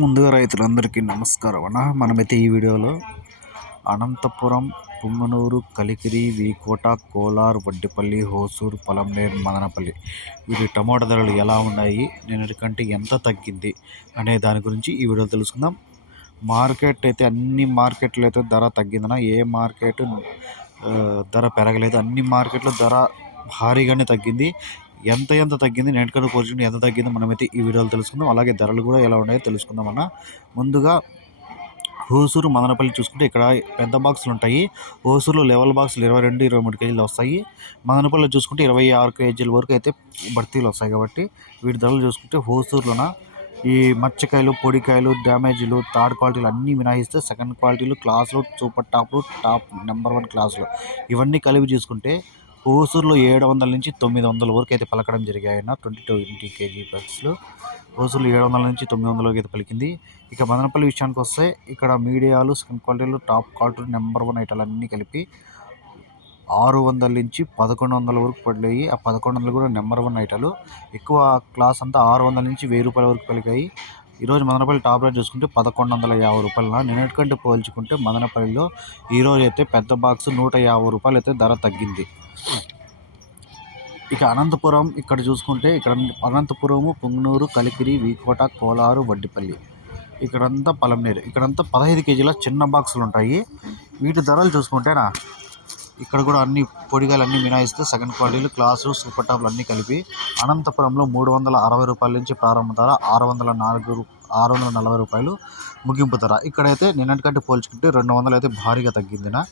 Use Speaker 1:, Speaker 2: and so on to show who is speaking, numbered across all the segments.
Speaker 1: ముందుగా రైతులందరికీ నమస్కారం అన్న. మనమైతే ఈ వీడియోలో అనంతపురం పుంగనూరు కలికిరి వీకోట కోలార్ వడ్డిపల్లి హోసూరు పొలంనేరు మదనపల్లి. వీటి టమాటా ధరలు ఎలా ఉన్నాయి నిన్నటికంటే ఎంత తగ్గింది అనే దాని గురించి ఈ వీడియో తెలుసుకుందాం. మార్కెట్ అయితే అన్ని మార్కెట్లో అయితే ధర తగ్గిందన ఏ మార్కెట్ ధర పెరగలేదు. అన్ని మార్కెట్లో ధర భారీగానే తగ్గింది. ఎంత ఎంత తగ్గింది నెట్కను పోల్చుకుంటే ఎంత తగ్గిందో మనమైతే ఈ వీడియోలో తెలుసుకుందాం. అలాగే ధరలు కూడా ఎలా ఉన్నాయో తెలుసుకుందాం అన్న. ముందుగా హోసూరు మదనపల్లి చూసుకుంటే ఇక్కడ పెద్ద బాక్సులు ఉంటాయి. హోసూరులో లెవెల్ బాక్సులు ఇరవై రెండు ఇరవై మూడు కేజీలు వస్తాయి. మదనపల్లిలో చూసుకుంటే ఇరవై ఆరు కేజీల వరకు అయితే భర్తీలు వస్తాయి కాబట్టి వీటి ధరలు చూసుకుంటే హోసూరులోన ఈ మచ్చకాయలు పొడికాయలు డ్యామేజీలు థర్డ్ క్వాలిటీలు అన్నీ మినహాయిస్తే సెకండ్ క్వాలిటీలు క్లాసులు సూపర్ టాప్లు టాప్ నెంబర్ వన్ క్లాసులు. ఇవన్నీ కలిపి చూసుకుంటే ఓసూరులో ఏడు వందల నుంచి తొమ్మిది వందల వరకు అయితే పలకడం జరిగాయన్న ట్వంటీ ట్వంటీ కేజీ బస్సులు. హోసూరులో ఏడు వందల నుంచి తొమ్మిది వందల వరకు అయితే పలికింది. ఇక మదనపల్లి విషయానికి వస్తే ఇక్కడ మీడియాలు స్కిన్ క్వాలిటీలు టాప్ క్వాలిటీ నెంబర్ వన్ ఐటాలన్నీ కలిపి ఆరు వందల నుంచి పదకొండు వందల వరకు పడినాయి. ఆ పదకొండు వందలు కూడా నెంబర్ వన్ ఐటాలు ఎక్కువ క్లాస్ అంతా ఆరు వందల నుంచి వెయ్యి రూపాయల వరకు పలికాయి. ఈరోజు మదనపల్లి టాప్ రేట్ చూసుకుంటే పదకొండు వందల యాభై రూపాయల నిన్నటికంటే పోల్చుకుంటే మదనపల్లిలో ఈరోజు అయితే పెద్ద బాక్స్ నూట యాభై రూపాయలు అయితే ధర తగ్గింది. ఇక అనంతపురం ఇక్కడ చూసుకుంటే ఇక్కడ అనంతపురము పుంగనూరు కలికిరి వీకోట కోలారు వడ్డిపల్లి. ఇక్కడంతా పలంనేరు ఇక్కడంతా పదహైదు కేజీల చిన్న బాక్సులు ఉంటాయి వీటి ధరలు చూసుకుంటేనా? ఇక్కడ కూడా అన్ని పొడిగాలు అన్ని మినాయిస్తే సెకండ్ క్వాలిటీలు క్లాసు సూపర్ టాప్లు అన్నీ కలిపి అనంతపురంలో మూడు వందల అరవై రూపాయల నుంచి ప్రారంభ ధర ఆరు వందల నాలుగు రూ- ఆరు వందల నలభై రూపాయలు ముగింపు ధర. ఇక్కడైతే నిన్నటికంటే పోల్చుకుంటే రెండు వందలు అయితే భారీగా తగ్గిందిన.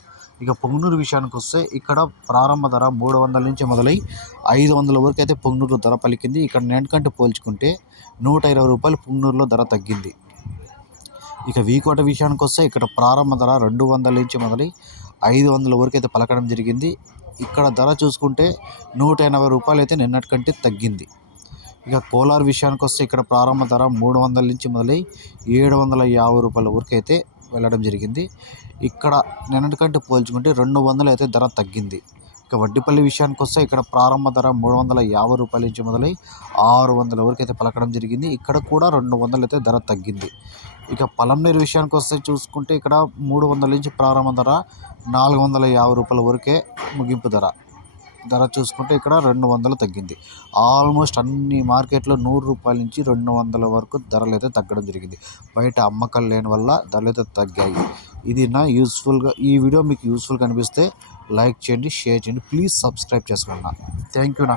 Speaker 1: ఇక పొంగనూరు విషయానికి వస్తే ఇక్కడ ప్రారంభ ధర మూడు వందల నుంచి మొదలై ఐదు వందల వరకు అయితే పొంగనూరు ధర పలికింది. ఇక్కడ నిన్నటికంటే పోల్చుకుంటే నూట ఇరవై రూపాయలు పొంగనూరులో ధర తగ్గింది. ఇక వీకోట విషయానికి వస్తే ఇక్కడ ప్రారంభ ధర రెండు వందల నుంచి మొదలై ఐదు వందల వరకు అయితే పలకడం జరిగింది. ఇక్కడ ధర చూసుకుంటే నూట ఎనభై రూపాయలు అయితే నిన్నటికంటే తగ్గింది. ఇక కోలార్ విషయానికి వస్తే ఇక్కడ ప్రారంభ ధర మూడు వందల నుంచి మొదలై ఏడు వందల యాభై రూపాయల వరకు అయితే వెళ్ళడం జరిగింది. ఇక్కడ నిన్నటికంటే పోల్చుకుంటే రెండు వందలు అయితే ధర తగ్గింది. ఇక వడ్డిపల్లి విషయానికి వస్తే ఇక్కడ ప్రారంభ ధర మూడు వందల యాభై రూపాయల నుంచి మొదలై ఆరు వందల వరకు అయితే పలకడం జరిగింది. ఇక్కడ కూడా రెండు వందలు అయితే ధర తగ్గింది. ఇక పలంనీరు విషయానికి వస్తే చూసుకుంటే ఇక్కడ మూడు వందల నుంచి ప్రారంభ ధర నాలుగు వందల యాభై రూపాయల వరకే ముగింపు ధర. ధర చూసుకుంటే ఇక్కడ రెండు వందలు తగ్గింది. ఆల్మోస్ట్ అన్ని మార్కెట్లో నూరు రూపాయల నుంచి రెండు వందల వరకు ధరలు అయితే తగ్గడం జరిగింది. బయట అమ్మకాలు లేని వల్ల ధరలు అయితే తగ్గాయి. ఇది నా యూస్ఫుల్గా ఈ వీడియో మీకు యూస్ఫుల్ కనిపిస్తే లైక్ చేయండి షేర్ చేయండి. ప్లీజ్ సబ్స్క్రైబ్ చేసుకోండి థ్యాంక్ యూ నా